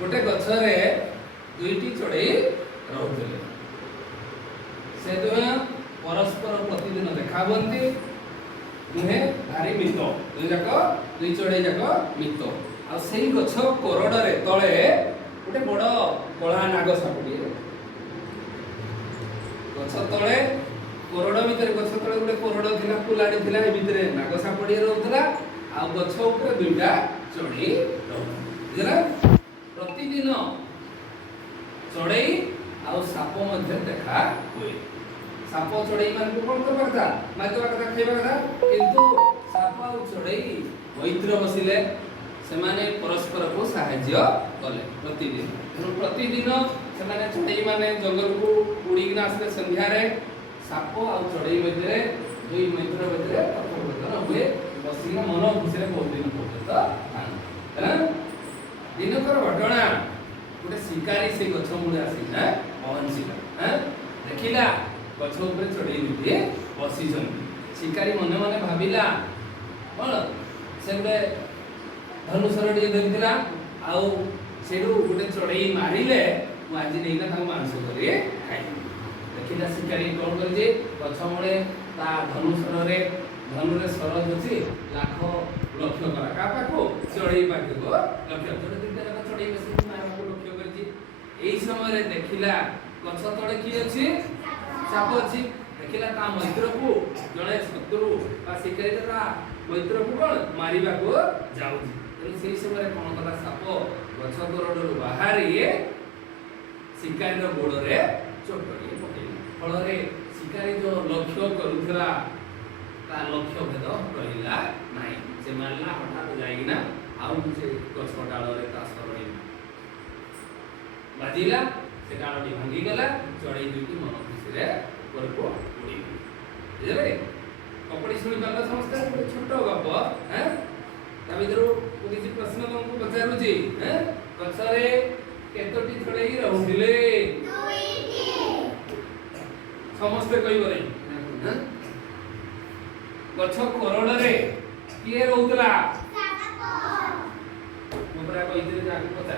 गोटे गछरे दुईटी चढ़ई रहउथिले से दुहे परस्पर प्रतिदिन देखा बनती दुहे भारी मित दुई चढ़ई जाक मित आ सेई गछ कोरडरे तळे गोटे बड़ कला नाग सापटी गछ तळे कोरड भितर गछ तळे गोटे कोरड थिला फुलाडी थिला ए भितरे नाग सापटी रहउतला आ गछ ऊपर दुईटा चढ़ई रहउतला प्रतिदिन चढ़ई आ साप मध्य देखा हुए साप चढ़ई मान को कोन करबा कथा मारबा कथा खाइबा कथा किंतु साप आ चढ़ई मैत्र बसिले से माने परस्पर को सहाय्य कले प्रतिदिन से माने चढ़ई माने जंगल को उड़ीना आसले संध्या रे साप आ चढ़ई मध्य दुई मैत्र मध्य कथोपकथन हुए बसिना मन खुशी रे बहुत दिन पर्यंत है दिनकर घटना गोटे शिकारी से गछ मूले आसी पवन शिकार देखिला गछ ऊपर चढ़ई दुटे बसी शिकारी मने मने भाविला कौन से गोटे धनुषर टे धरिथिला आउ सेडू गोटे चढ़ई मारिले मु आज नेइना ताको मांस करी खाइ देखिला शिकारी कोन करजे गछ मूले ता धनुषर रे धनुरे सरज अछि लाख लक्ष्य करा का पाखो चढ़ई पाखो लक्ष्य जोड़े दिनटा जाक चढ़ई बसी मारा को लक्ष्य करछि एई समय रे देखिला गछ तळे की अछि साप अछि देखिला ता मैत्र को जणे शत्रु बा शिकारी ता मैत्र को कोन मारिबा को जाउछि तेनु सेई समय रे कोन कला साप गछ कोरडरु बाहारी शिकारी रो गोड़ रे चोटड़ी पकेली फल रे शिकारी जो लक्ष्य करूथला ता लक्ष्य भेद रहिला नाही से मारला हठात जाइना आउ से गछ डाल रे ता सरई बाजिला से डालटी भांगी गला चढ़ई दुटी मन खुशी रे ऊपर को उड़ी बुझले कपड़ी सुनी पाला समस्त छोट गप हैं ता भीतर किछि प्रश्न तुमको पचारु छी हैं गछरे केतोटी चढ़ई रहउथिले दुईटी समस्त कहि बरे हैं गछ कोरडरे किए रहउतला साप मोबरा कहिथिले जाके पचार